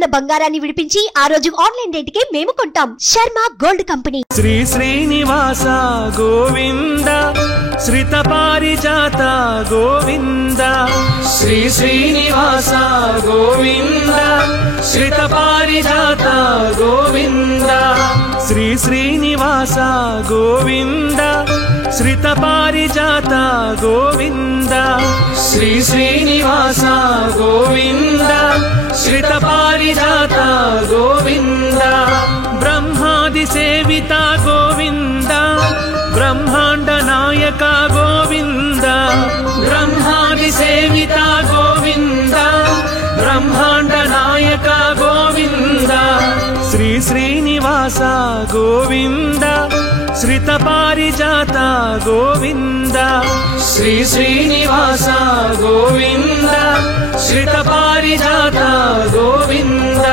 ఉన్న బంగారాన్ని విడిపించి ఆ రోజు ఆన్లైన్ రేటుకే మేము కొంటాం. Sharma gold company. శ్రీ శ్రీనివాస గోవింద శ్రిత పారిజాత గోవింద. శ్రీ శ్రీనివాస గోవింద శ్రిత పారిజాత గోవింద. శ్రీ శ్రీనివాస గోవింద శ్రిత పారిజాత గోవింద. శ్రీ శ్రీనివాస గోవింద శ్రిత పారిజాత గోవింద. బ్రహ్మాది సేవిత గోవింద బ్రహ్మాండ నాయక గోవింద. బ్రహ్మాది సేవిత గోవింద బ్రహ్మాండ నాయక గోవింద. శ్రీ శ్రీనివాస గోవింద శ్రిత పారిజాత గోవింద. శ్రీ శ్రీనివాస గోవింద శ్రిత పారిజాత గోవింద.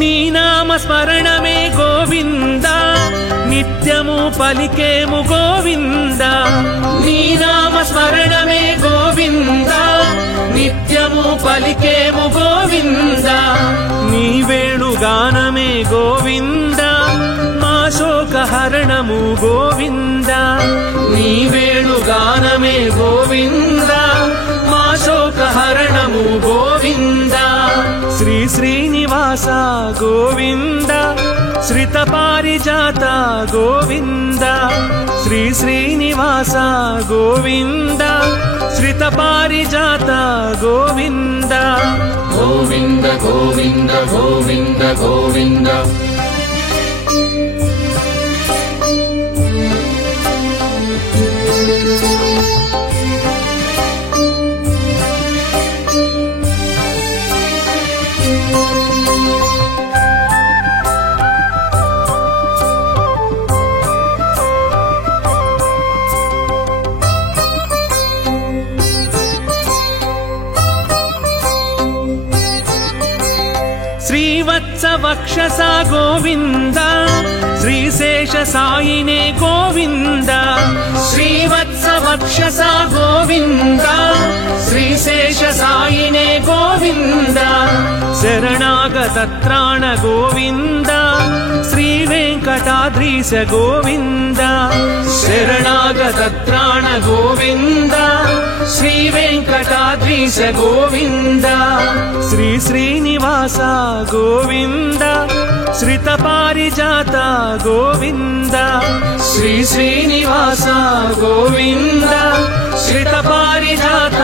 నీ నామ స్మరణమే గోవింద నిత్యము పలికేము గోవింద. నీ నామ స్మరణమే గోవింద నిత్యము పలికేము గోవింద. నీ వేణుగానమే గోవింద మా శోకహరణము గోవింద. నీ వేణుగానమే గోవింద మా శోకహరణము గోవింద. శ్రీ శ్రీనివాస గోవింద శ్రిత పారిజాత గోవింద. శ్రీ శ్రీనివాస గోవింద శ్రిత పారిజాత గోవింద. గోవింద గోవింద గోవింద గోవింద. శ్రీవత్స వక్షస గోవింద శ్రీశేష సాయినే గోవింద. శ్రీవత్స వక్షస గోవింద శ్రీశేష సాయినే గోవింద. శరణాగత త్రాణ గోవింద శ్రీ వెంకటాద్రీశ గోవింద. శరణాగత త్రాణ గోవింద శ్రీ వెంకటాద్రీశ గోవింద. శ్రీ శ్రీనివాస గోవింద శ్రిత పారిజాత గోవింద. శ్రీ శ్రీనివాస గోవింద శ్రిత పారిజాత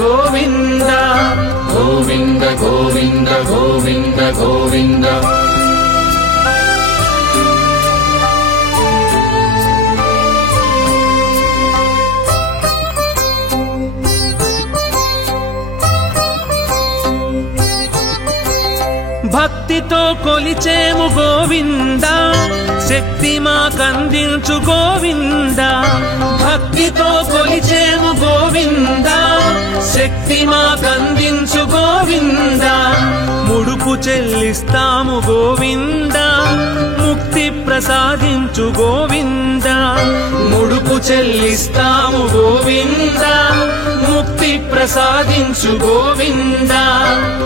గోవింద. గోవింద గోవింద గోవింద గోవింద. భక్తితో కొలిచేము గోవింద శక్తి మాకందించు గోవింద. భక్తితో కొలిచేము గోవింద శక్తి మాకందించు గోవింద. ముడుపు చెల్లిస్తాము గోవింద ముక్తి ప్రసాదించు గోవింద. ముడుపు చెల్లిస్తాము గోవింద ముక్తి ప్రసాదించు గోవింద.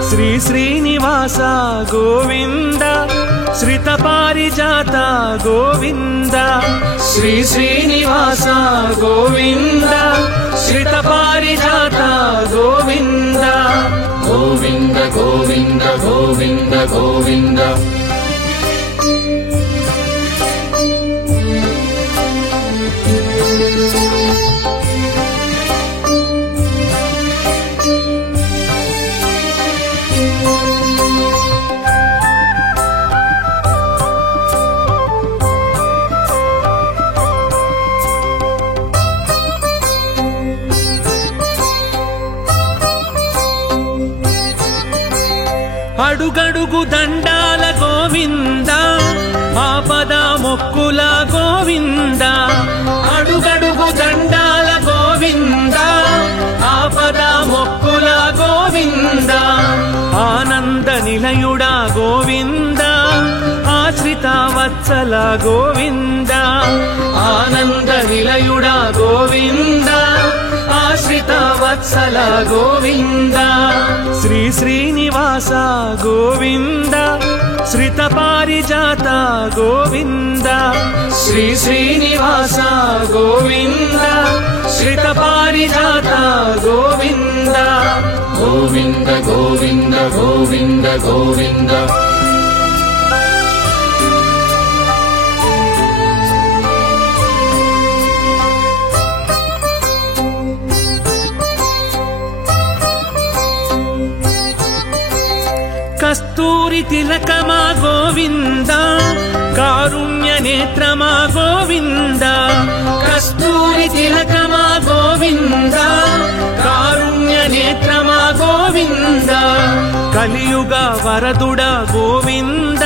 శ్రీ శ్రీనివాస గోవింద శ్రిత పారిజాత గోవింద. శ్రీ శ్రీనివాస గోవింద శ్రిత పారిజాత గోవింద. గోవింద గోవింద గోవింద గోవింద. అడుగడుగు దండాల గోవింద ఆపద మొక్కుల గోవింద. అడుగడుగు దండాల గోవింద ఆపద మొక్కుల గోవింద. ఆనంద నిలయ నిలయుడా గోవింద ఆశ్రిత వత్సల గోవింద ఆనంద నిలయుడా గోవింద ఆశ్రిత వత్సల గోవింద శ్రీ శ్రీనివాస గోవింద శ్రిత పారిజాత గోవింద శ్రీ శ్రీనివాస గోవింద శ్రిత పారిజాత గోవింద గోవింద గోవింద గోవింద గోవింద కస్తూరి తిలకమా గోవింద కారుణ్య నేత్రమా గోవింద కస్తూరి తిలకమా గోవింద కారుణ్య నేత్రమా గోవింద కలియుగ వరదుడ గోవింద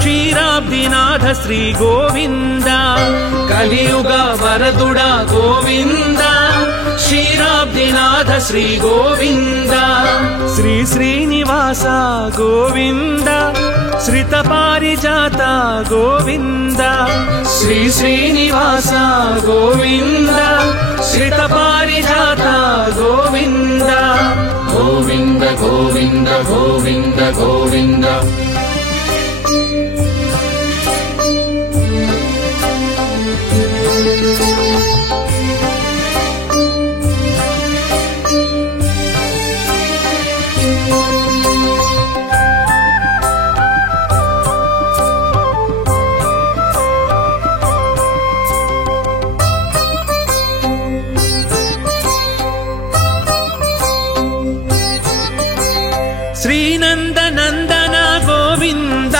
క్షీరాబ్దినాథ శ్రీ గోవింద కలియుగ వరదుడ గోవింద క్షీరాబ్దినాథ శ్రీ గోవింద శ్రీ శ్రీనివాస గోవింద శ్రిత పారిజాత గోవింద శ్రీ శ్రీనివాస గోవింద శ్రిత పారిజాత గోవింద గోవింద గోవింద గోవింద గోవింద శ్రీనందనందన గోవింద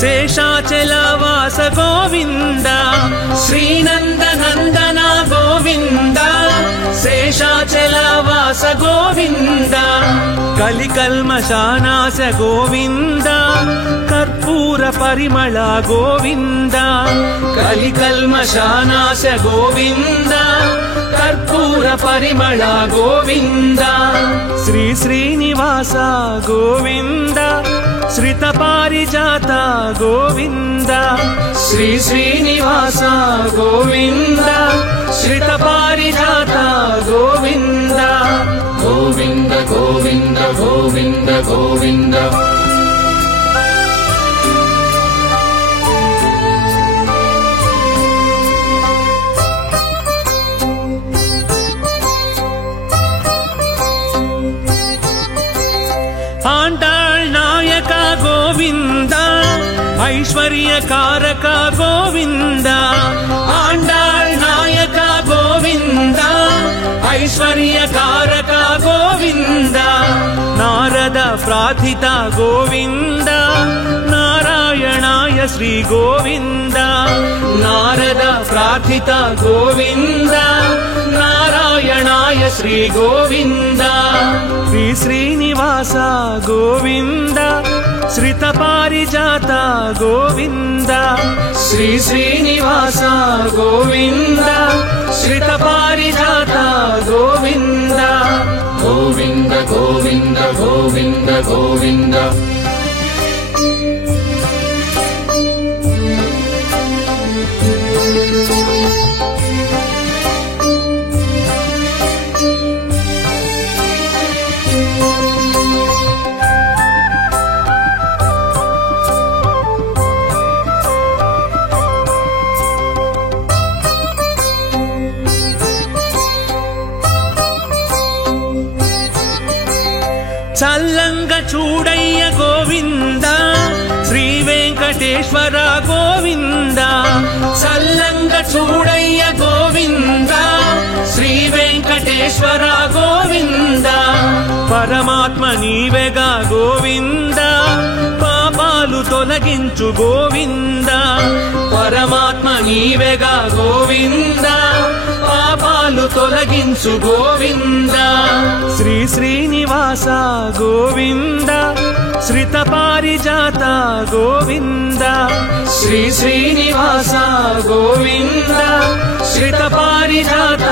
శేషాచలవాస గోవింద శ్రీనందనందన గోవింద శేషాచలవాస గోవింద కలికల్మషానాశ గోవింద కర్పూర పరిమళ గోవింద కలికల్మషానాశ గోవింద కర్పూర పరిమళ గోవింద శ్రీ శ్రీనివాస గోవింద శ్రిత పారిజాత గోవింద శ్రీ శ్రీనివాస గోవింద శ్రిత పారిజాత గోవింద గోవింద గోవింద గోవింద గోవింద ఆండాళ్ నాయక గోవింద ఐశ్వర్య కారక గోవింద ఆండాళ్ నాయక గోవింద ఐశ్వర్య కారక గోవింద నారద ప్రార్థిత గోవింద నారాయణాయ శ్రీ గోవింద నారద ప్రార్థిత గోవింద నారాయణాయ శ్రీ గోవింద శ్రీ శ్రీనివాస గోవింద శ్రిత పారిజాత గోవింద శ్రీ శ్రీనివాస గోవింద శ్రిత పారిజాత గోవింద గోవింద గోవింద గోవింద గోవింద చల్లంగ చూడయ్య గోవింద శ్రీ వెంకటేశ్వర గోవింద చల్లంగ చూడయ్య గోవింద శ్రీ వెంకటేశ్వర గోవింద పరమాత్మ నీవెగా గోవింద పాపాలు తొలగించు గోవింద పరమాత్మ నీవెగా గోవింద పాపాలు తొలగించు గోవింద శ్రీ శ్రీనివాస గోవింద శ్రిత పారిజాత గోవింద శ్రీ శ్రీనివాస గోవింద శ్రిత పారిజాత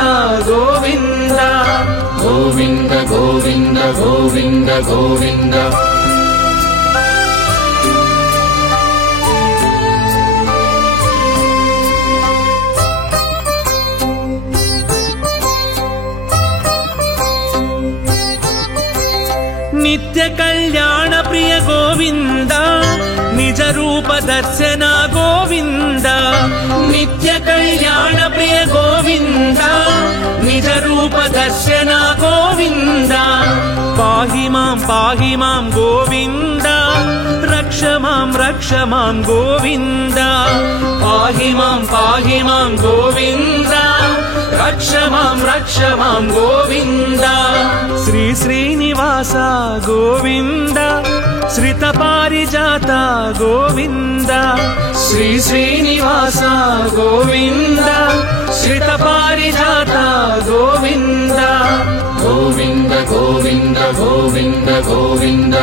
గోవింద గోవింద గోవింద గోవింద గోవింద రూప దర్శన గోవింద నిత్య కళ్యాణ ప్రియ గోవింద నిజ రూప దర్శన గోవింద పాహి మాం గోవింద రక్ష మాం గోవింద పాహి మాం గోవింద రక్ష మాం గోవింద శ్రీ శ్రీనివాస గోవింద శ్రిత పారిజాత గోవింద శ్రీ శ్రీనివాస గోవింద శ్రిత పారిజాత గోవింద గోవింద గోవింద గోవింద గోవింద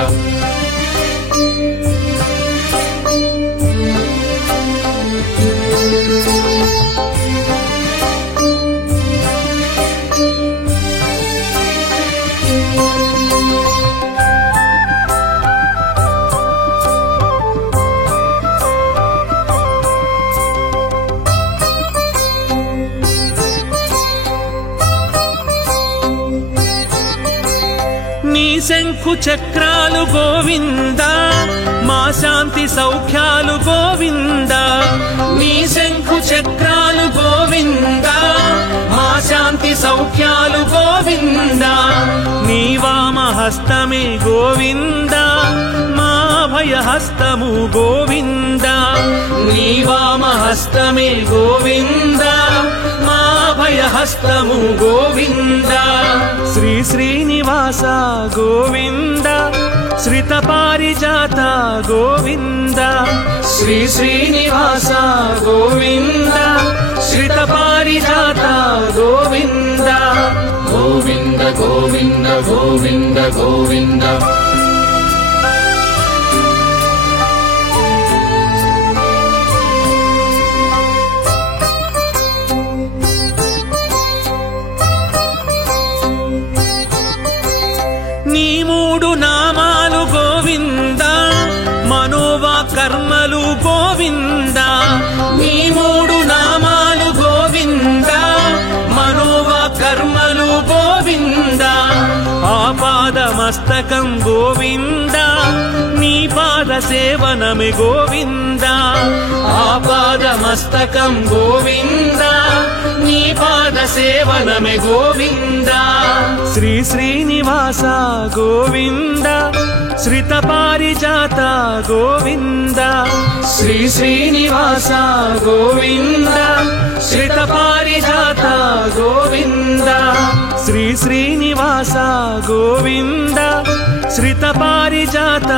శంఖు చక్రాలు గోవింద మా శాంతి సౌఖ్యాలు గోవింద నీ శంఖు చక్రాలు గోవింద మా శాంతి సౌఖ్యాలు గోవింద నీ వామ హస్తమే గోవింద మా భయ హస్తము గోవింద నీ వామ హస్తమే గోవింద మా భయ హస్తము గోవింద శ్రీ శ్రీనివాస గోవింద శ్రిత పారిజాత గోవింద శ్రీ శ్రీనివాస గోవింద శ్రిత పారిజాత గోవింద గోవింద గోవింద గోవింద గోవింద నీ మూడు నామాలు గోవింద మనోవా కర్మలు గోవింద నీ మూడు నామాలు గోవింద మనోవా కర్మలు గోవింద ఆపాద మస్తకం గోవింద నీ పాద సేవనమే గోవింద ఆపాద మస్తకం గోవింద నీ పాద సేవనమే గోవింద శ్రీ శ్రీనివాస గోవింద శ్రిత పారిజాత గోవింద శ్రీ శ్రీనివాస గోవింద శ్రిత పారిజాత గోవింద శ్రీ శ్రీనివాస గోవింద శ్రిత పారిజాత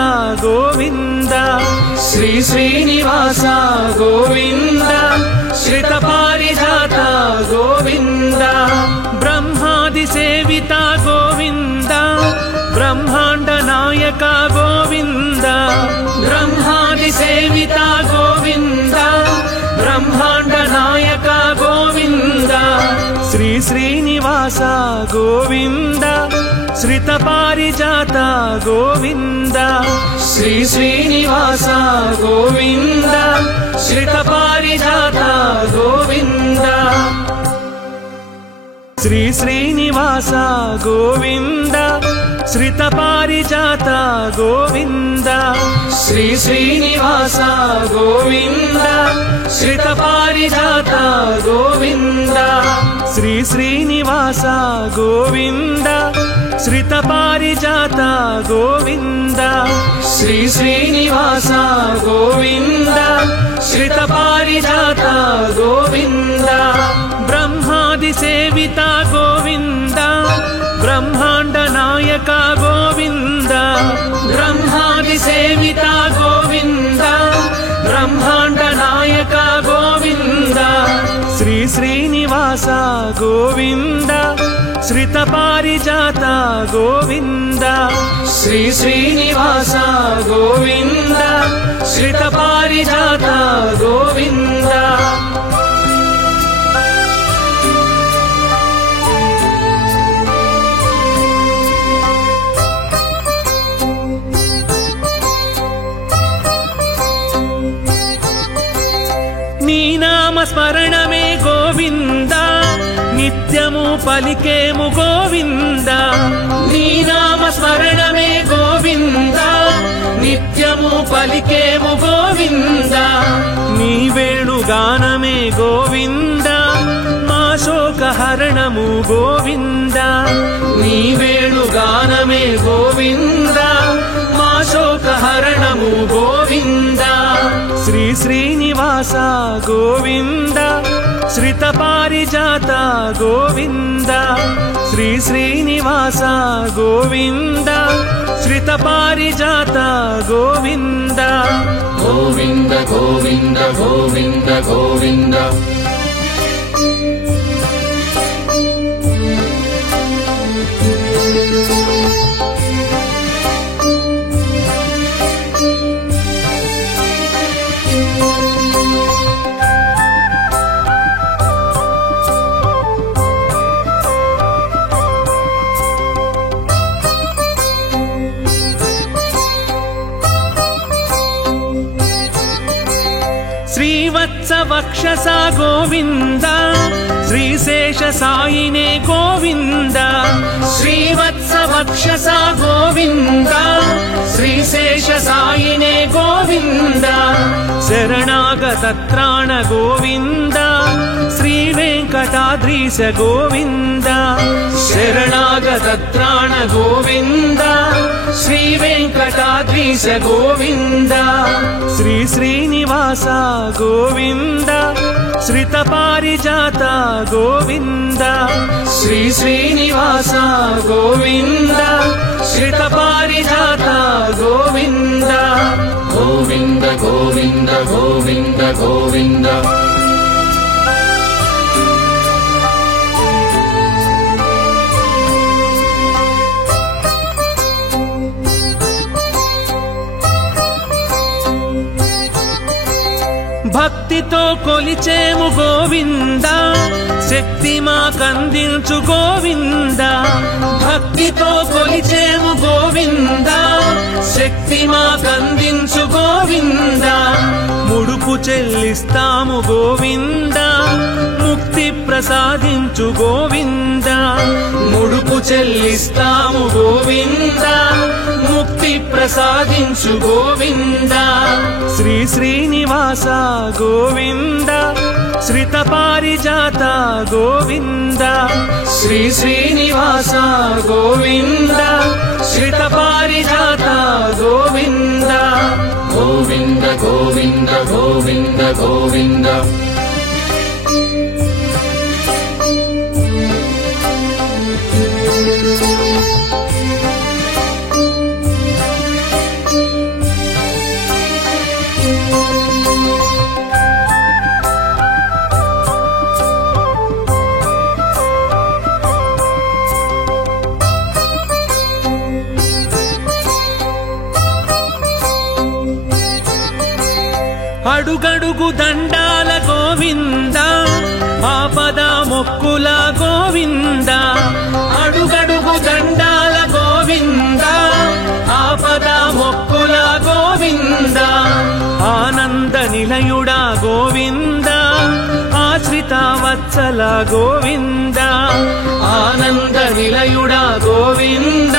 గోవింద శ్రీ శ్రీనివాస గోవింద శ్రిత పారిజాత గోవింద బ్రహ్మాది సేవిత గోవింద బ్రహ్మాండ నాయక గోవింద బ్రహ్మాది సేవిత గోవింద బ్రహ్మాండ నాయక గోవింద శ్రీ శ్రీనివాస గోవింద శ్రిత పారిజాత గోవింద శ్రీ శ్రీనివాస గోవింద శ్రిత పారిజాత గోవింద శ్రీ శ్రీనివాస గోవింద శ్రిత పారిజాత గోవింద శ్రీ శ్రీనివాస గోవింద శ్రిత పారిజాత గోవింద శ్రీ శ్రీనివాస గోవింద శ్రిత పారిజాత గోవింద శ్రీ శ్రీనివాస గోవింద శ్రిత పారిజాత గోవింద బ్రహ్మాది సేవిత గోవింద బ్రహ్మాండ నాయక గోవింద బ్రహ్మాది సేవిత గోవింద బ్రహ్మాండ నాయక గోవింద శ్రీ శ్రీనివాస గోవింద శ్రిత పారిజాత గోవింద శ్రీ శ్రీనివాస గోవింద శ్రిత పారిజాత గోవింద నీ నామ స్మరణమే గోవింద నిత్యము పలికేము గోవింద నీ నామ స్మరణమే గోవింద నిత్యము పలికేము గోవింద గోవింద నీ వేణుగానమే గోవింద మా శోకహరణము గోవింద నీ వేణుగానమే గోవింద మా శోకహరణము గోవింద శ్రీ శ్రీనివాస గోవింద శ్రిత పారిజాత గోవింద శ్రీ శ్రీనివాస గోవింద శ్రిత పారిజాత గోవింద గోవింద గోవింద గోవింద గోవింద శ్రీవత్స వక్షస గోవింద శ్రీశేష సాయినే గోవింద శ్రీవత్స వక్షస గోవింద శ్రీశేష సాయినే గోవింద శరణాగత త్రాణ గోవింద శ్రీ వెంకటాద్రీశ గోవింద శరణాగత త్రాణ గోవింద శ్రీ వెంకటాద్రీశ గోవింద శ్రీ శ్రీనివాస గోవింద శ్రిత పారిజాత గోవింద శ్రీ శ్రీనివాస గోవింద శ్రిత పారిజాత గోవింద గోవింద గోవింద గోవింద గోవింద భక్తితో కొలిచేము గోవింద శక్తి మాకందించు గోవింద భక్తితో కొలిచేము గోవింద శక్తి మాకందించు గోవింద ముడుపు చెల్లిస్తాము గోవింద ముక్తి ప్రసాదించు గోవింద ముడుపు చెల్లిస్తాము గోవింద ముక్తి ప్రసాదించు గోవింద శ్రీ శ్రీనివాస గోవింద శ్రిత పారిజాత గోవింద శ్రీ శ్రీనివాస గోవింద శ్రిత పారిజాత గోవింద గోవింద గోవింద గోవింద గోవింద అడుగడుగు దండాల గోవింద ఆపద మొక్కుల గోవింద అడుగడుగు దండాల గోవింద ఆపద మొక్కుల గోవింద ఆనంద నిలయుడా గోవింద ఆశ్రిత వత్సల గోవింద ఆనంద నిలయుడా గోవింద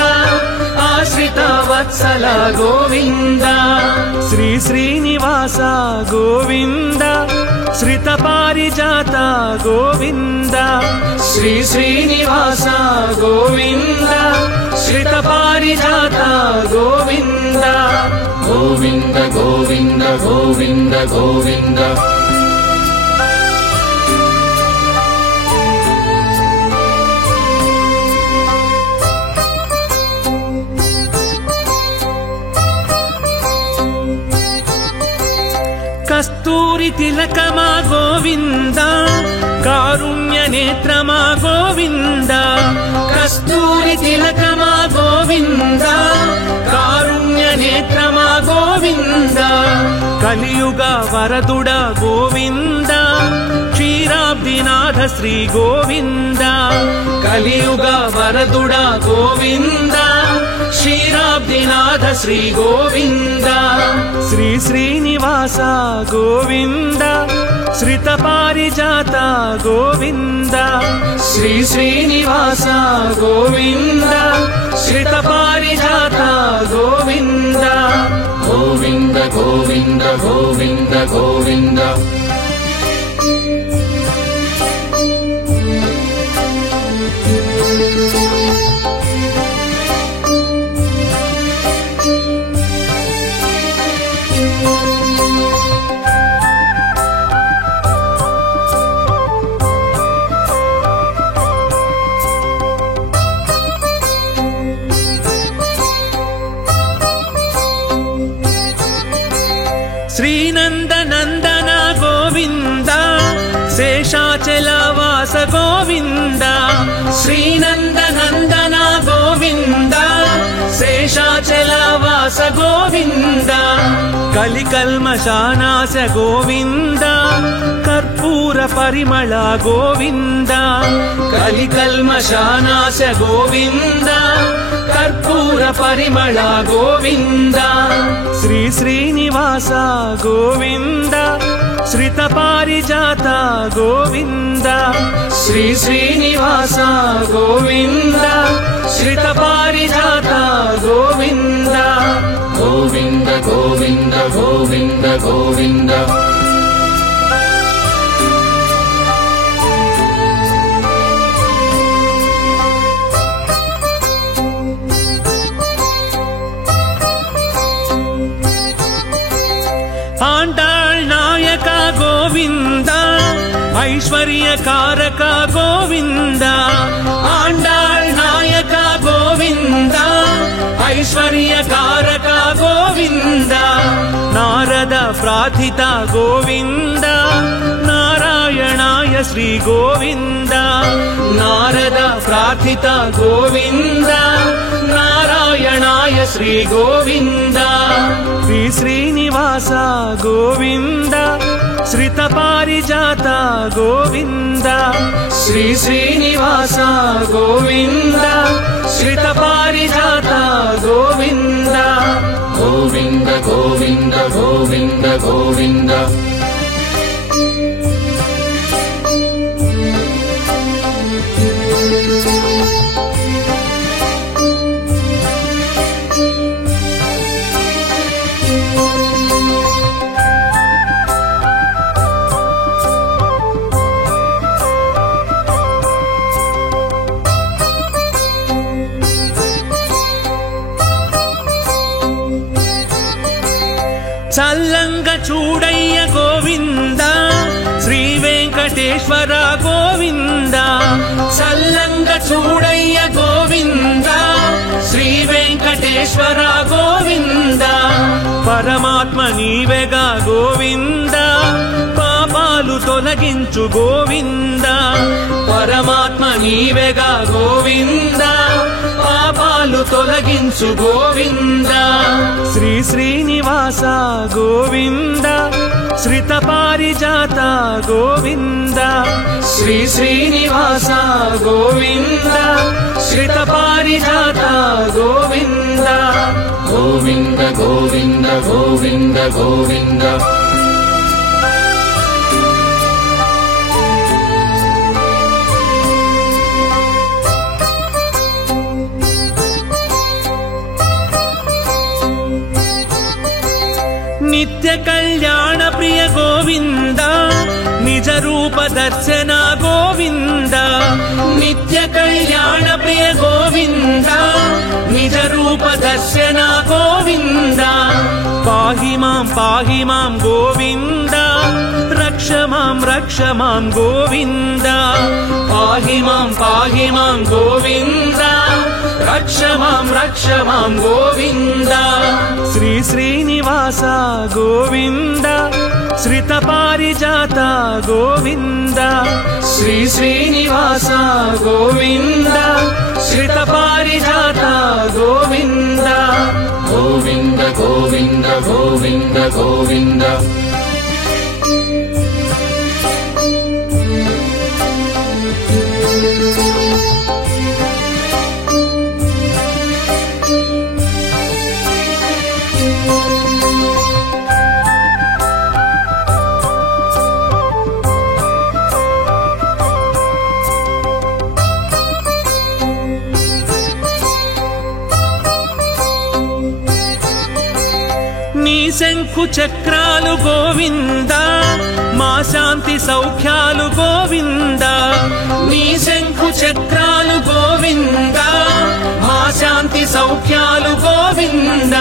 ఆశ్రిత వత్సల గోవింద శ్రీ శ్రీనివాస గోవింద శ్రిత పారిజాత గోవింద శ్రీ శ్రీనివాస గోవింద శ్రిత పారిజాత గోవింద గోవింద గోవింద గోవింద గోవింద కస్తూరి తిలకమా గోవింద కారుణ్య నేత్రమా గోవింద కస్తూరి తిలకమా గోవింద కారుణ్య నేత్రమా గోవింద కలియుగ వరదుడ గోవింద క్షీరాబ్దినాథ శ్రీ గోవింద కలియుగ వరదుడ గోవింద క్షీరాబ్దినాథ శ్రీ గోవింద శ్రీ శ్రీనివాస గోవింద శ్రిత పారిజాత గోవింద శ్రీ శ్రీనివాస గోవింద శ్రిత పారిజాత గోవింద గోవింద గోవింద గోవింద గోవింద శ్రీనందనందన గోవింద శేషాచలవాస గోవింద శ్రీనందనందన గోవింద శేషాచలవాస గోవింద కలికల్మషానాశ గోవింద కర్పూర పరిమళ గోవింద కలికల్మషానాశ గోవింద కర్పూర పరిమళ గోవింద శ్రీ శ్రీనివాస గోవింద శ్రిత పారిజాత గోవింద శ్రీ శ్రీనివాస గోవింద శ్రిత పారిజాత గోవింద గోవింద గోవింద గోవింద గోవింద ఆండాళ్ నాయక గోవింద ఐశ్వర్యకారక గోవింద ఆండాళ్ నాయక గోవింద ఐశ్వర్యకారక గోవింద నారద ప్రార్థిత గోవింద నారాయణాయ శ్రీ గోవింద నారద ప్రార్థిత గోవింద నారాయణాయ శ్రీ గోవింద శ్రీ శ్రీనివాస గోవింద శ్రిత పారిజాత గోవింద శ్రీ శ్రీనివాస గోవింద శ్రిత పారిజాత గోవింద గోవింద గోవింద గోవింద గోవింద చల్లంగ చూడయ్య గోవింద శ్రీ వెంకటేశ్వర గోవింద చల్లంగ చూడయ్య గోవింద శ్రీ వెంకటేశ్వర గోవింద పరమాత్మ నీవెగా గోవింద పాపాలు తొలగించు గోవింద పరమాత్మ నీవెగా గోవింద పాపాలు తొలగించు గోవింద శ్రీ శ్రీనివాస గోవింద శ్రిత పారిజాత గోవింద శ్రీ శ్రీనివాస గోవింద శ్రిత పారిజాత గోవింద గోవింద గోవింద గోవింద గోవింద నిత్య కళ్యాణ ప్రియ గోవింద నిజ రూప దర్శన గోవింద నిత్య కళ్యాణ ప్రియ గోవింద నిజ రూప దర్శన గోవింద పాహి మాం గోవింద రక్ష మాం గోవింద పాహి మాం గోవింద రక్ష మాం గోవింద శ్రీ శ్రీనివాస గోవింద శ్రిత పారిజాత గోవింద శ్రీ శ్రీనివాస గోవింద శ్రిత పారిజాత గోవింద గోవింద గోవింద గోవింద గోవింద శంఖు చక్రాలు గోవింద మా శాంతి సౌఖ్యాలు గోవింద నీ శంఖు చక్రాలు గోవింద మా శాంతి సౌఖ్యాలు గోవింద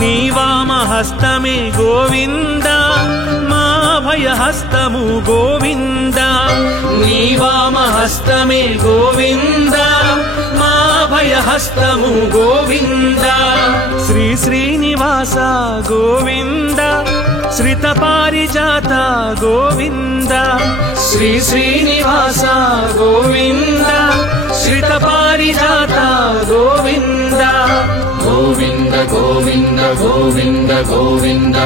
నీ వామహస్తమే గోవింద మా అభయహస్తము గోవింద నీ వామహస్తమే గోవింద మా అభయహస్తము గోవింద శ్రీ శ్రీనివాస గోవింద శ్రిత పారిజాత గోవింద శ్రీ శ్రీనివాస గోవింద శ్రిత పారిజాత గోవింద గోవింద గోవింద గోవింద గోవింద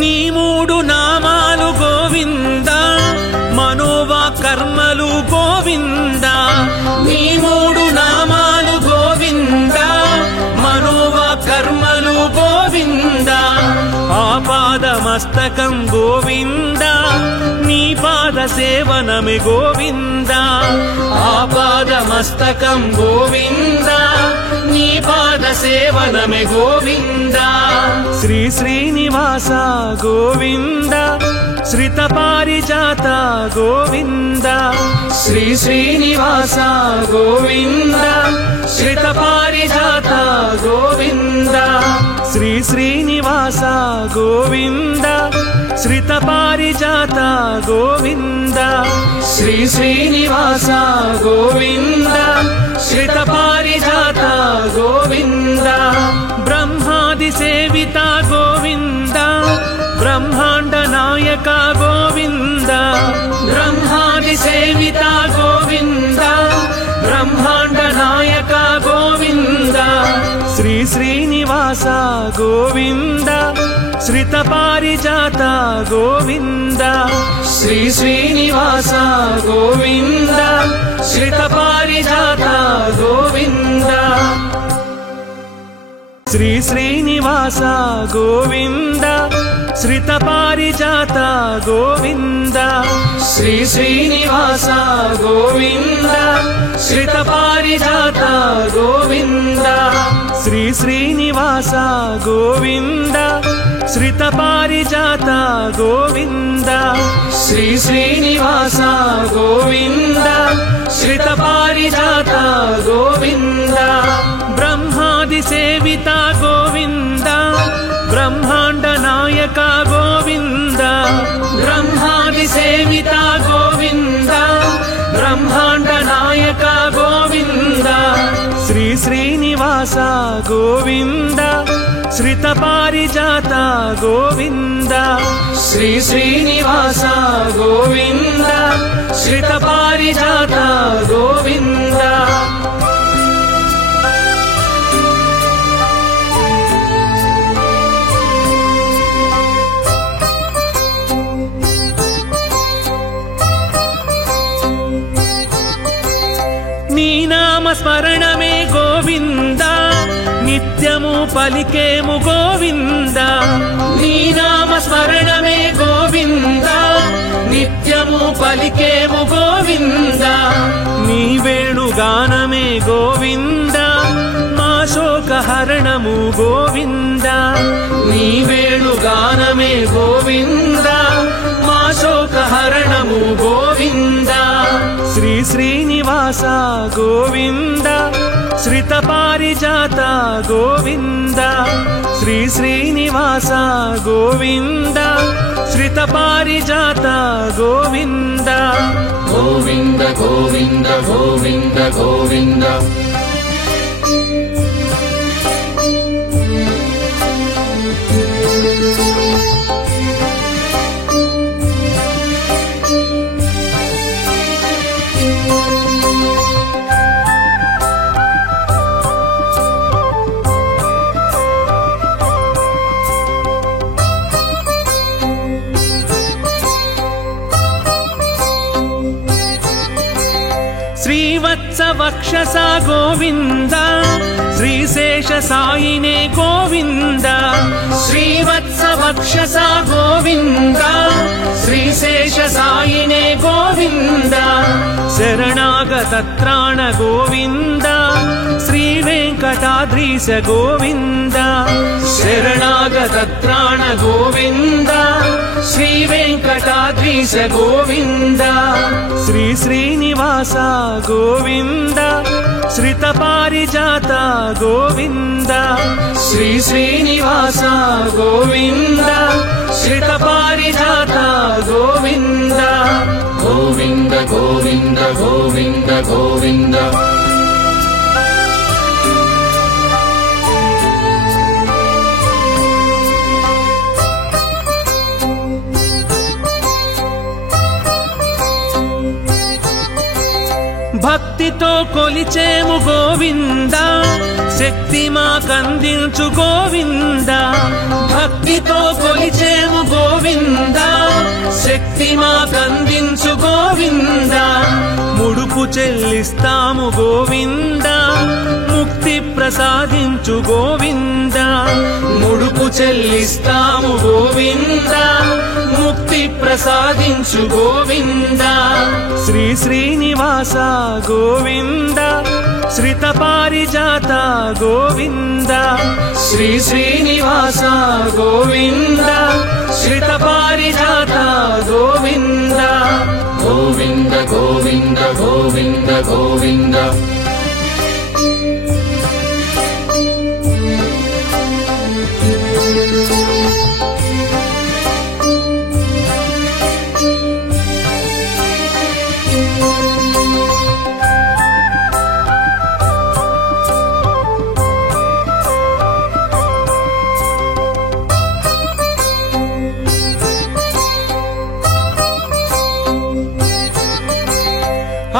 నీ మూడు నామాలు గోవింద మనోవా కర్మలు గోవింద నీ మూడు నామాలు గోవింద మనోవా కర్మలు గోవింద ఆపాదమస్తకం గోవింద నీ పాద సేవనమే గోవింద ఆపాదమస్తకం గోవింద నీ పాద సేవనమే గోవింద శ్రీ శ్రీనివాస గోవింద శ్రిత పారిజాత గోవింద శ్రీ శ్రీనివాస గోవింద శ్రిత పారిజాత గోవింద శ్రీ శ్రీనివాస గోవింద శ్రిత పారిజాత గోవింద శ్రీ శ్రీనివాస గోవింద శ్రిత పారిజాత గోవింద బ్రహ్మాది సేవిత గోవింద బ్రహ్మాండ నాయక గోవింద బ్రహ్మాది సేవిత గోవింద బ్రహ్మాండ నాయక గోవింద శ్రీ శ్రీనివాస గోవింద శ్రిత పారిజాత గోవింద శ్రీ శ్రీనివాస గోవింద శ్రిత పారిజాత గోవింద శ్రీ శ్రీనివాస గోవింద శ్రిత పారిజాత గోవింద శ్రీ శ్రీనివాస గోవింద శ్రిత పారిజాత గోవింద శ్రీ శ్రీనివాస గోవింద శ్రిత పారిజాత గోవింద శ్రీ శ్రీనివాస గోవింద శ్రిత పారిజాత గోవింద బ్రహ్మాది సేవిత గోవింద బ్రహ్మాండ నాయక గోవింద బ్రహ్మాది సేవిత గోవింద బ్రహ్మాండ నాయక గోవింద శ్రీ శ్రీనివాస గోవింద శ్రిత పారిజాత గోవింద శ్రీ శ్రీనివాస గోవింద శ్రిత పారిజాత గోవింద నీ నామ స్మరణమే గోవింద నిత్యము పలికేము గోవింద నీ నామ స్మరణమే గోవింద నిత్యము పలికేము గోవింద నీ వేణుగానమే గోవింద మా శోకహరణము గోవింద నీ వేణుగానమే గోవింద మా శోకహరణము గోవింద శ్రీ శ్రీనివాస గోవింద శ్రిత పారిజాత గోవింద శ్రీ శ్రీనివాస గోవింద శ్రిత పారిజాత గోవింద గోవింద గోవింద గోవింద గోవింద శ్రీవత్స వక్షస గోవింద శ్రీశేష సాయినే గోవింద శ్రీవత్స వక్షస గోవింద శ్రీశేష సాయినే గోవింద శరణాగత త్రాణ గోవింద శ్రీ వెంకటాద్రీశ గోవింద శరణాగత త్రాణ గోవింద శ్రీ వెంకటాద్రీశ గోవింద శ్రీ శ్రీనివాస గోవింద శ్రిత పారిజాత గోవింద శ్రీ శ్రీనివాస గోవింద శ్రిత పారిజాత గోవింద గోవింద గోవింద గోవింద గోవింద భక్తితో కొలిచేము గోవింద శక్తి మాకందించు గోవింద భక్తితో కొలిచేము గోవింద శక్తి మాకందించు గోవింద ముడుపు చెల్లిస్తాము గోవింద ముక్తి ప్రసాదించు గోవింద ముడుపు చెల్లిస్తాము గోవింద ముక్తి ప్రసాదించు గోవింద శ్రీ శ్రీనివాస గోవింద శ్రిత పారిజాత గోవింద శ్రీ శ్రీనివాస గోవింద శ్రిత పారిజాత గోవింద గోవింద గోవింద గోవింద గోవింద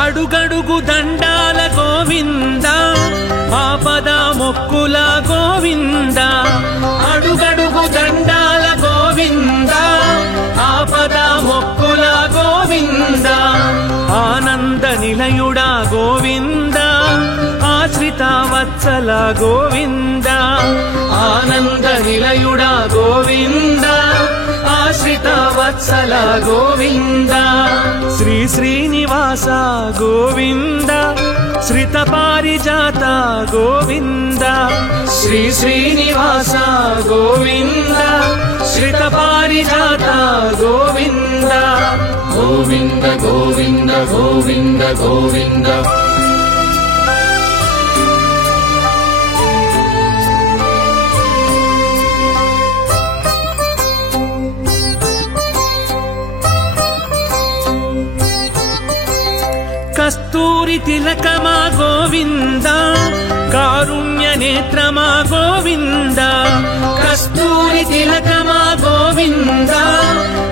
అడుగడుగు దండాల గోవింద ఆపద మొక్కుల గోవింద అడుగడుగు దండాల గోవింద ఆపద మొక్కుల గోవింద ఆనంద నిలయుడా గోవింద ఆశ్రిత వత్సల గోవింద ఆనంద నిలయుడా గోవింద ఆశ్రిత వత్సల గోవింద శ్రీ శ్రీనివాస గోవింద శ్రిత పారిజాత గోవింద శ్రీ శ్రీనివాస గోవింద శ్రిత పారిజాత గోవింద గోవింద గోవింద గోవింద గోవింద కస్తూరి తిలకమా గోవింద కారుణ్య నేత్రమా గోవింద కస్తూరి తిలకమా గోవింద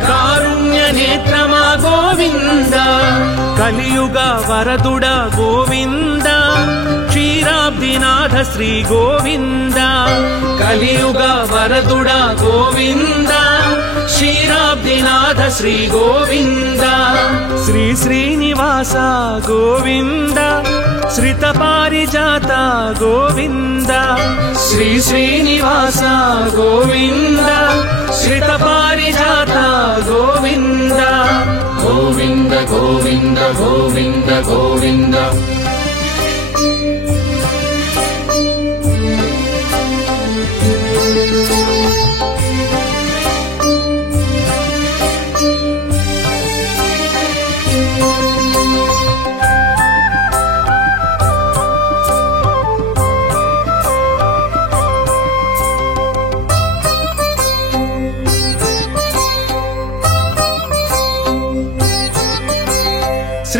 కారుణ్య నేత్రమా గోవింద కలియుగ వరదుడ గోవింద క్షీరాబ్దినాథ శ్రీ గోవింద కలియుగ వరదుడ గోవింద క్షీరాబ్దినాథ శ్రీ గోవింద శ్రీ శ్రీనివాస గోవింద శ్రిత పారిజాత గోవింద శ్రీ శ్రీనివాస గోవింద శ్రిత పారిజాత గోవింద గోవింద గోవింద గోవింద గోవింద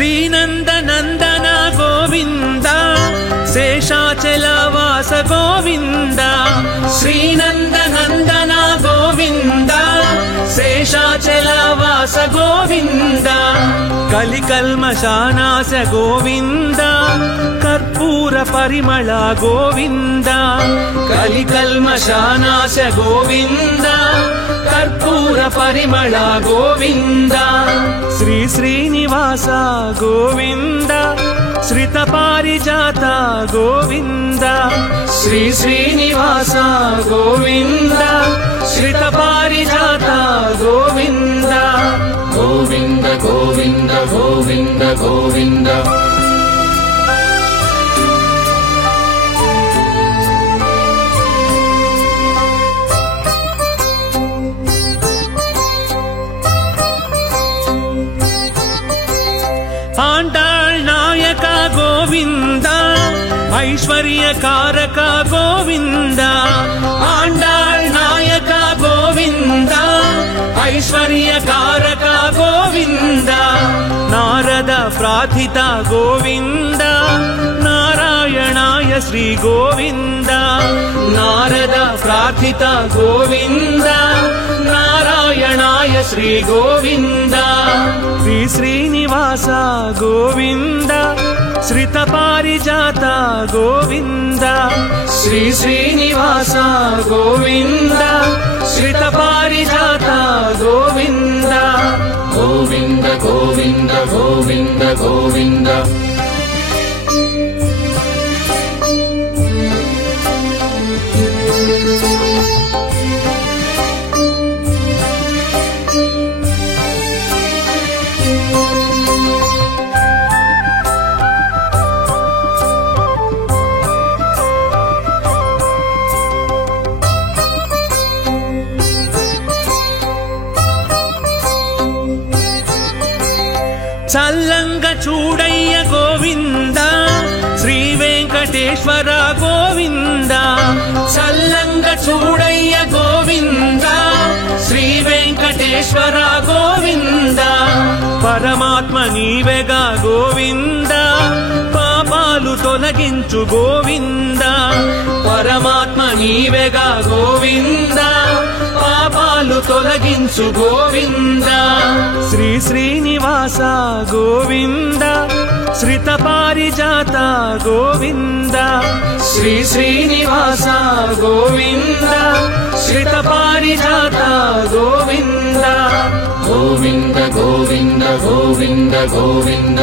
శ్రీనందనందన గోవింద శేషాచలవాస గోవింద శ్రీనందనందన గోవింద శేషాచలవాస గోవింద కలికల్మషానాశ గోవింద కర్పూర పరిమళ గోవింద కలికల్మషానాశ గోవింద కర్పూర పరిమళ గోవింద శ్రీ శ్రీనివాస గోవింద శ్రిత పారిజాత గోవింద శ్రీ శ్రీనివాస గోవింద శ్రిత పారిజాత గోవింద గోవింద గోవింద గోవింద గోవింద ఆండాళ్ నాయక గోవింద ఐశ్వర్యకారక గోవింద ఆండాళ్ నాయక గోవింద ఐశ్వర్యకారక గోవింద నారద ప్రార్థిత గోవింద నారాయణాయ శ్రీ గోవింద నారద ప్రార్థిత గోవింద నారాయణాయ శ్రీ గోవింద శ్రీ శ్రీనివాస గోవింద శ్రిత పారిజాత గోవింద శ్రీ శ్రీనివాస గోవింద శ్రిత పారిజాత గోవింద గోవింద గోవింద గోవింద గోవింద చల్లంగ చూడయ్య గోవింద శ్రీ వెంకటేశ్వర గోవింద చల్లంగ చూడయ్య గోవింద శ్రీ వెంకటేశ్వర గోవింద పరమాత్మ నీవెగా గోవింద పాపాలు తొలగించు గోవింద పరమాత్మ నీవెగా గోవింద పాపాలు తొలగించు గోవింద శ్రీ శ్రీనివాస గోవింద శ్రిత పారిజాత గోవింద శ్రీ శ్రీనివాస గోవింద శ్రిత పారిజాత గోవింద గోవింద గోవింద గోవింద గోవింద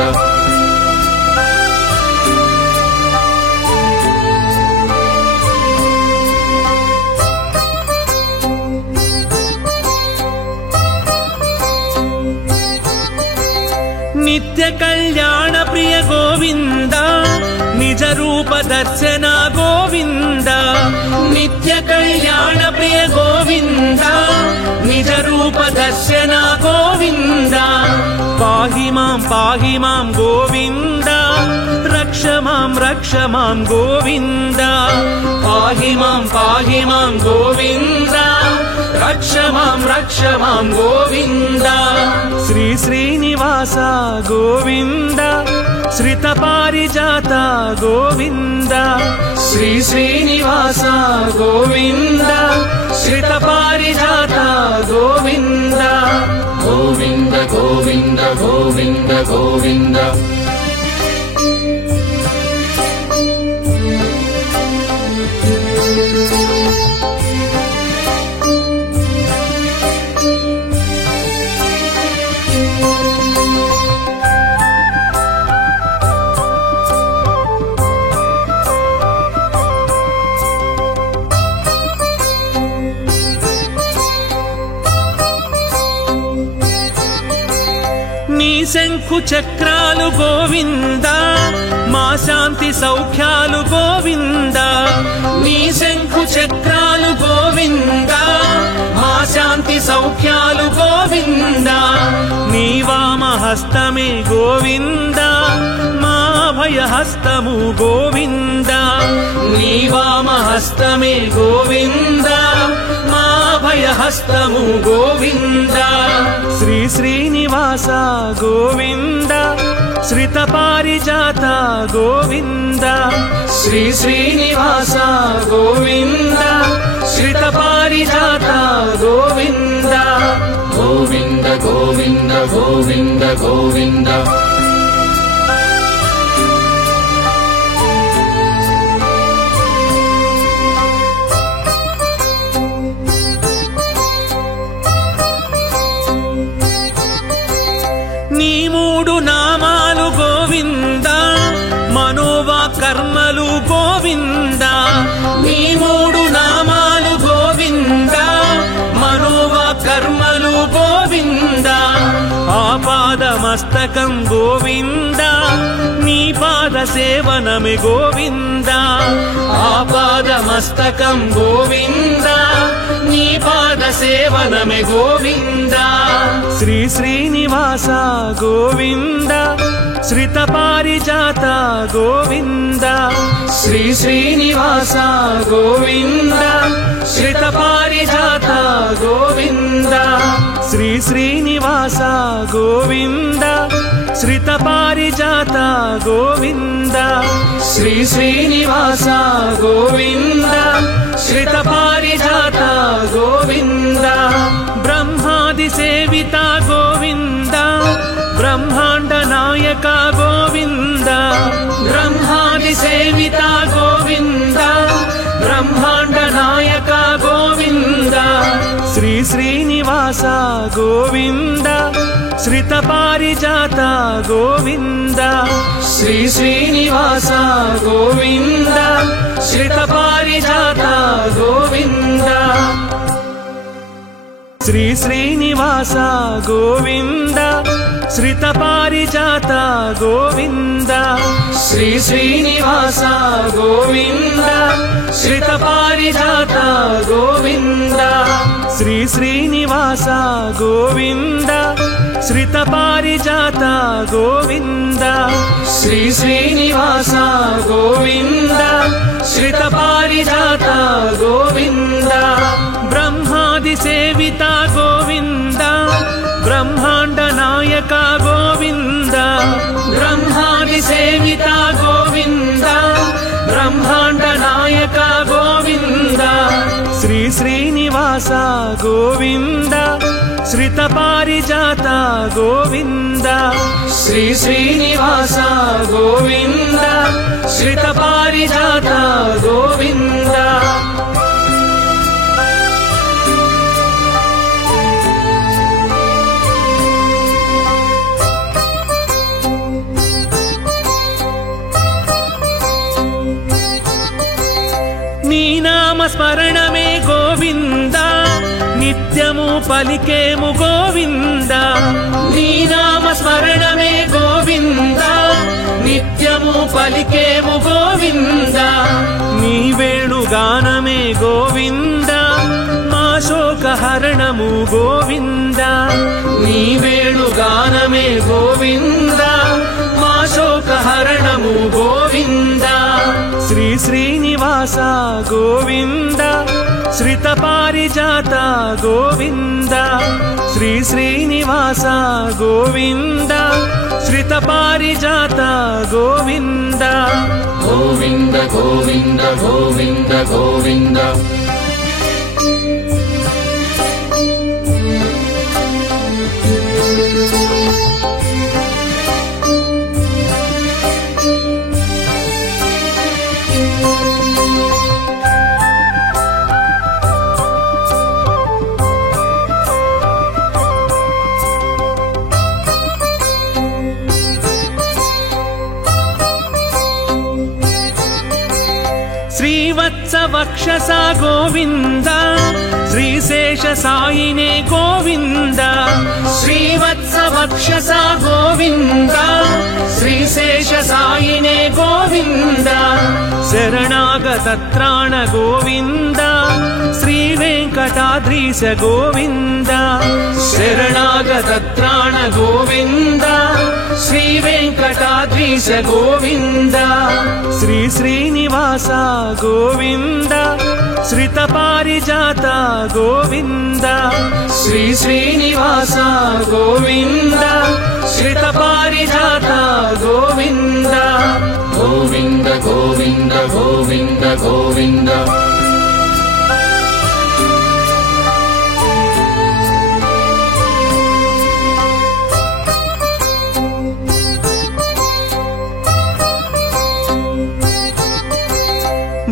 నిత్య కళ్యాణ ప్రియ గోవింద నిజ రూప దర్శన గోవింద నిత్య కళ్యాణ ప్రియ గోవింద నిజ రూప దర్శన గోవింద పాహి మాం గోవింద రక్ష మాం గోవింద పాహి మాం గోవింద రక్ష మాం గోవింద శ్రీ శ్రీనివాస గోవింద శ్రిత పారిజాత గోవింద శ్రీ శ్రీనివాస గోవింద శ్రిత పారిజాత గోవింద గోవింద గోవింద గోవింద గోవింద శంఖు చక్రాలు గోవింద మా శాంతి సౌఖ్యాలు గోవింద నీ శంఖు చక్రాలు గోవింద మా శాంతి సౌఖ్యాలు గోవింద నీ వామ హస్తమే గోవింద మా అభయ హస్తము గోవింద నీ వామ హస్తమే గోవింద మా అభయ హస్తము గోవింద శ్రీ శ్రీనివాస గోవింద శ్రిత పారిజాత గోవింద శ్రీ శ్రీనివాస గోవింద శ్రిత పారిజాత గోవింద గోవింద గోవింద గోవింద గోవింద నీ మూడు నామాలు గోవింద మస్తకం గోవింద నీ పాద సేవనమే గోవింద ఆపాద మస్తకం గోవింద నీ పాద సేవనమే గోవింద శ్రీ శ్రీనివాస గోవింద శ్రిత పారిజాత గోవింద శ్రీ శ్రీనివాస గోవింద శ్రిత పారిజాత గోవింద శ్రీ శ్రీనివాస గోవింద శ్రిత పారిజాత గోవింద శ్రీ శ్రీనివాస గోవింద శ్రిత పారిజాత గోవింద బ్రహ్మాది సేవిత గోవింద బ్రహ్మాండ నాయక గోవింద బ్రహ్మాది సేవిత గోవింద బ్రహ్మాండ నాయక గోవింద శ్రీ శ్రీనివాస గోవింద శ్రిత పారిజాత గోవింద శ్రీ శ్రీనివాస గోవింద శ్రిత పారిజాత గోవింద శ్రీ శ్రీనివాస గోవింద శ్రిత పారిజాత గోవింద శ్రీ శ్రీనివాస గోవింద శ్రిత పారిజాత గోవింద శ్రీ శ్రీనివాస గోవింద శ్రిత పారిజాత గోవింద శ్రీ శ్రీనివాస గోవింద శ్రిత పారిజాత గోవింద బ్రహ్మాది సేవిత గోవింద బ్రహ్మాండ నాయక గోవింద బ్రహ్మాది సేవిత గోవింద బ్రహ్మాండ నాయక గోవింద శ్రీ శ్రీనివాస గోవింద శ్రిత పారిజాత గోవింద శ్రీ శ్రీనివాస గోవింద శ్రిత పారిజాత గోవింద నీ నామ స్మరణమే గోవింద నిత్యము పలికేము గోవింద నీ నామ స్మరణమే గోవింద నిత్యము పలికేము గోవింద నీ వేణుగానమే గోవింద మా శోకహరణము గోవింద నీ వేణుగానమే గోవింద మా శోకహరణము గోవింద శ్రీ శ్రీనివాస గోవింద శ్రిత పారిజాత గోవింద శ్రీ శ్రీనివాస గోవింద శ్రిత పారిజాత గోవింద గోవింద గోవింద గోవింద గోవింద శ్రీవత్స వక్షస గోవింద శ్రీశేష సాయినే గోవింద శ్రీవత్స వక్షస గోవింద శ్రీశేష సాయినే గోవింద శరణాగత త్రాణ గోవింద శ్రీ వెంకటాద్రీశ గోవింద శరణాగత త్రాణ గోవింద శ్రీ వెంకటాద్రీశ గోవింద శ్రీ శ్రీనివాస గోవింద శ్రిత పారిజాత గోవింద శ్రీ శ్రీనివాస గోవింద శ్రిత పారిజాత గోవింద గోవింద గోవింద గోవింద గోవింద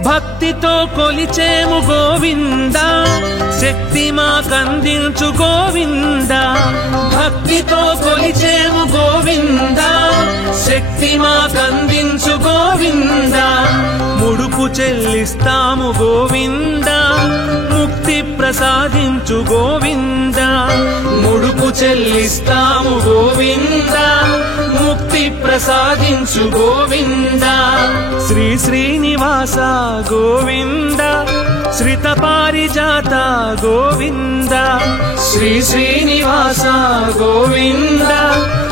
భక్తితో కొలిచేము గోవింద శక్తి మాకందించు గోవింద భక్తితో కొలిచేము గోవింద శక్తి శక్తి మాకందించు గోవింద ముడుపు చెల్లిస్తాము గోవింద ముక్తి ప్రసాదించు గోవింద ముడుపు చెల్లిస్తాము గోవింద ముక్తి ప్రసాదించు గోవింద శ్రీ శ్రీనివాస గోవింద శ్రిత పారిజాత గోవింద శ్రీ శ్రీనివాస గోవింద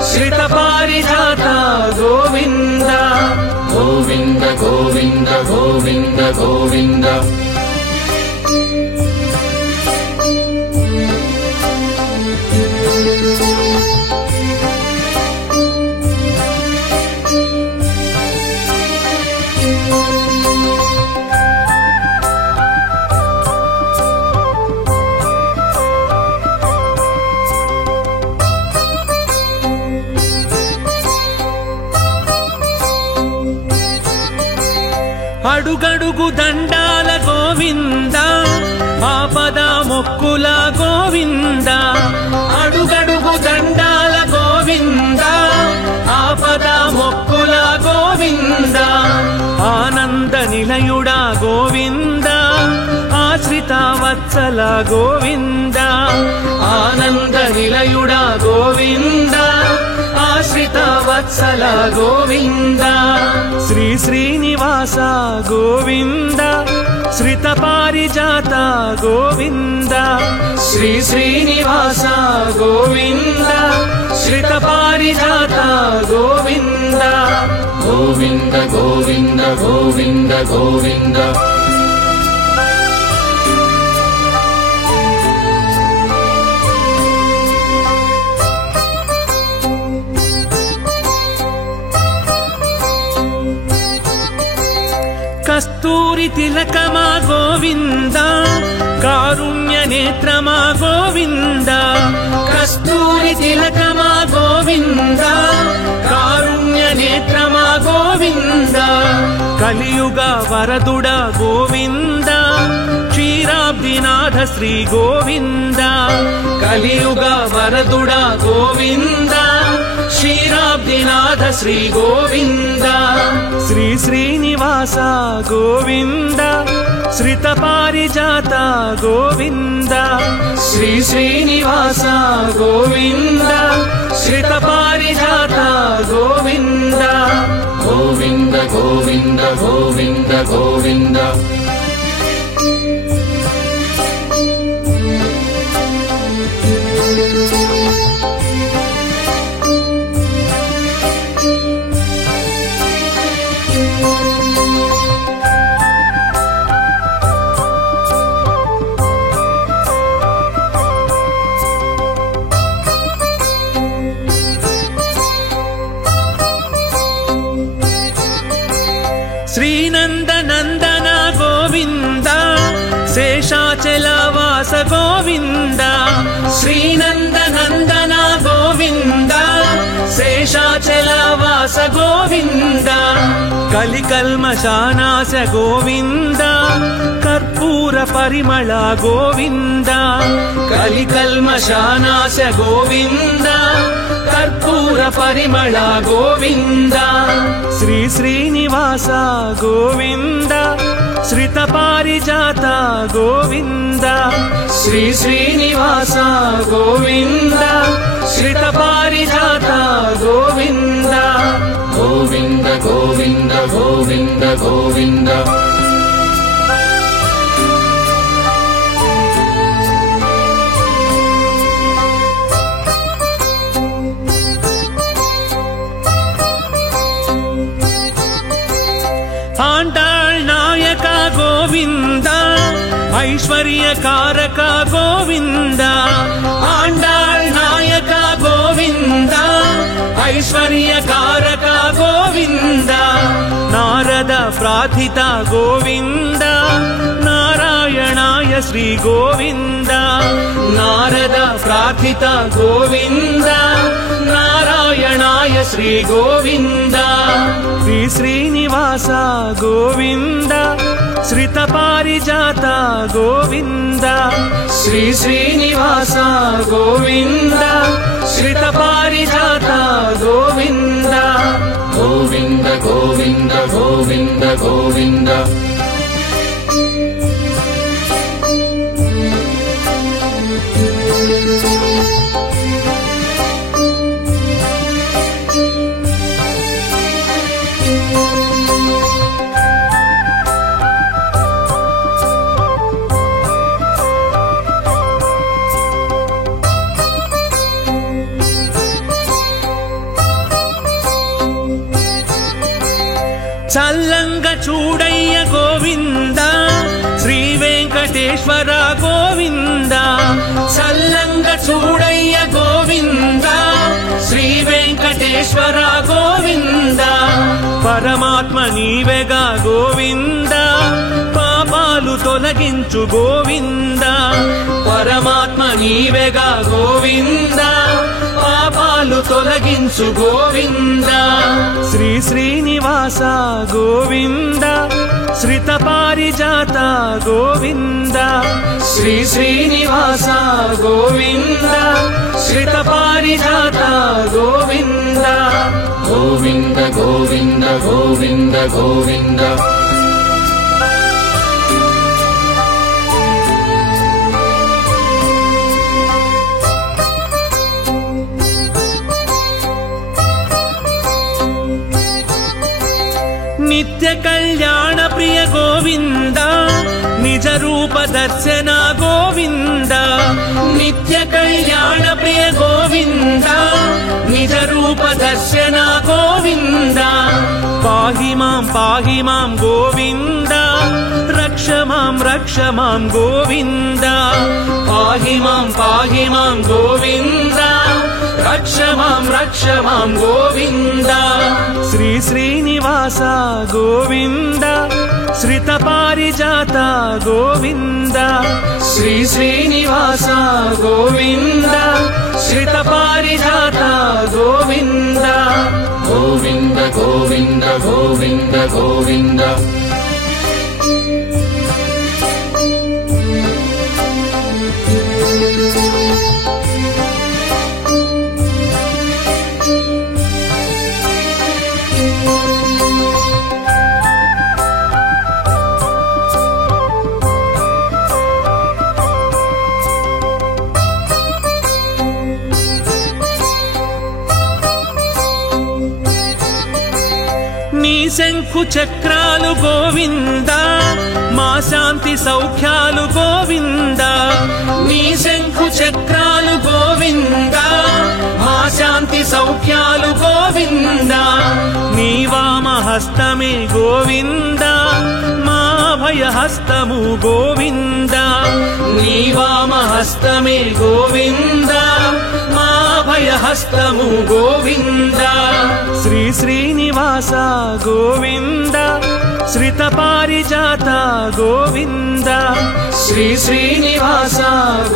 శ్రిత పారిజాత గోవింద గోవింద గోవింద గోవింద గోవింద అడుగడుగు దండాల గోవింద ఆపద మొక్కుల గోవింద అడుగడుగు దండాల గోవింద ఆపద మొక్కుల గోవింద ఆనంద నిలయుడా గోవింద ఆశ్రిత వత్సల గోవింద ఆనంద నిలయుడా గోవింద ఆశ్రిత వత్సల గోవింద శ్రీ శ్రీనివాస గోవింద శ్రిత పారిజాత గోవింద శ్రీ శ్రీనివాస గోవింద శ్రిత పారిజాత గోవింద గోవింద గోవింద గోవింద గోవింద కస్తూరి తిలకమా గోవింద కారుణ్య నేత్రమా గోవింద కస్తూరి తిలకమా గోవింద కారుణ్య నేత్రమా గోవింద కలియుగ వరదుడ గోవింద క్షీరాబ్దినాథ శ్రీ గోవింద కలియుగ వరదుడ గోవింద క్షీరాబ్దినాథ శ్రీ గోవింద శ్రీ శ్రీనివాస గోవింద శ్రిత పారిజాత గోవింద శ్రీ శ్రీనివాస గోవింద శ్రిత పారిజాత గోవింద గోవింద గోవింద గోవింద గోవింద శ్రీనందనందన గోవింద శేషాచలవాస గోవింద శ్రీనందనందన గోవింద శేషాచలవాస గోవింద కలికల్మషానాశ గోవింద కర్పూర పరిమళ గోవింద కలికల్మషానాశ గోవింద కర్పూర పరిమళ గోవింద శ్రీ శ్రీనివాస గోవింద శ్రిత పారిజాత గోవింద శ్రీ శ్రీనివాస గోవింద శ్రిత పారిజాత గోవింద గోవింద గోవింద గోవింద గోవింద ఆండాళ్ నాయక గోవింద ఐశ్వర్య కారక గోవింద ఆండాళ్ నాయక గోవింద ఐశ్వర్య కారక గోవింద నారద ప్రార్థిత గోవింద నారాయణాయ శ్రీ గోవింద నారద ప్రార్థిత గోవింద నారాయణాయ శ్రీ గోవింద శ్రీ శ్రీనివాస గోవింద శ్రిత పారిజాత గోవింద శ్రీ శ్రీనివాస గోవింద శ్రిత పారిజాత గోవింద గోవింద గోవింద గోవింద గోవింద చల్లంగా చూడయ్య గోవింద శ్రీ వెంకటేశ్వర గోవింద చల్లంగా చూడయ్య గోవింద శ్రీ వెంకటేశ్వర గోవింద పరమాత్మ నీవేగా గోవింద పాపాలు తొలగించు గోవింద పరమాత్మ నీవేగా గోవింద పాపాలు తొలగించు గోవింద శ్రీ శ్రీనివాస గోవింద శ్రిత పారిజాత గోవింద శ్రీ శ్రీనివాస గోవింద శ్రిత పారిజాత గోవింద గోవింద గోవింద గోవింద గోవింద నిత్య కళ్యాణ ప్రియ గోవింద నిజ రూప దర్శన గోవింద నిత్య కళ్యాణ ప్రియ గోవింద నిజ రూప దర్శన గోవింద పాహి మాం గోవింద రక్ష మాం గోవింద పాహి మాం గోవింద రక్ష మాం గోవింద శ్రీ శ్రీనివాస గోవింద శ్రిత పారిజాత గోవింద శ్రీ శ్రీనివాస గోవింద శ్రిత పారిజాత గోవింద గోవింద గోవింద గోవింద గోవింద నీ శంఖు చక్రాలు గోవింద మా శాంతి సౌఖ్యాలు గోవింద నీ శంఖు చక్రాలు గోవింద మా శాంతి సౌఖ్యాలు గోవింద నీ వామ హస్తమే గోవింద మా భయ హస్తము గోవింద నీ వామ హస్తమే గోవింద మా భయ హస్తము గోవింద శ్రీ శ్రీనివాస గోవింద శ్రిత పారిజాత గోవింద శ్రీ శ్రీనివాస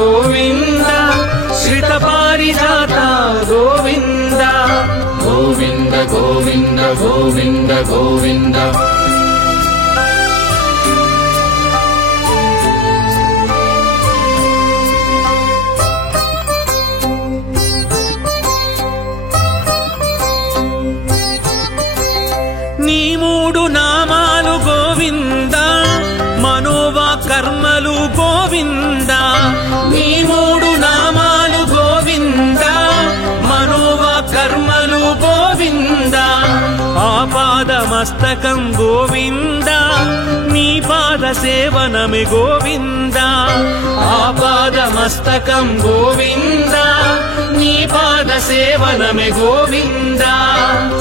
గోవింద శ్రిత పారిజాత గోవింద గోవింద గోవింద గోవింద గోవింద నీ మూడు నామాలు గోవింద మనోవా కర్మలు గోవింద నీ మూడు నామాలు గోవింద మనోవా కర్మలు గోవింద ఆపాద మస్తకం గోవింద నీ పాద సేవనమే గోవింద ఆపాద మస్తకం గోవింద నీ పాద సేవనమే గోవింద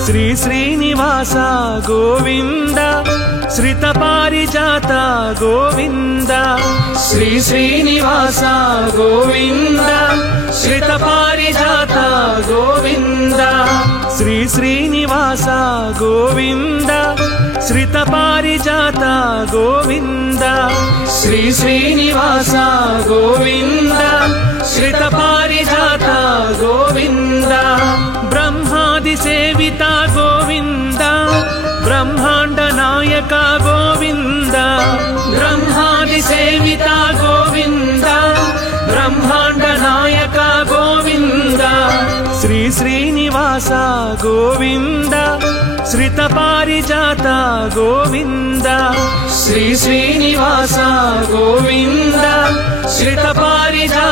శ్రీ శ్రీనివాస గోవింద శ్రిత పారిజాత గోవింద శ్రీ శ్రీనివాస గోవింద శ్రిత పారిజాత గోవింద శ్రీ శ్రీనివాస గోవింద శ్రిత పారిజాత గోవింద శ్రీ శ్రీనివాస గోవింద శ్రిత పారిజాత గోవింద బ్రహ్మాది సేవిత గోవింద బ్రహ్మాండ నాయక గోవింద బ్రహ్మాది సేవిత గోవింద బ్రహ్మాండ నాయక గోవింద శ్రీ శ్రీ శ్రీనివాస గోవింద శ్రిత పారిజాత గోవింద శ్రీ శ్రీనివాస గోవింద శ్రిత పారిజాత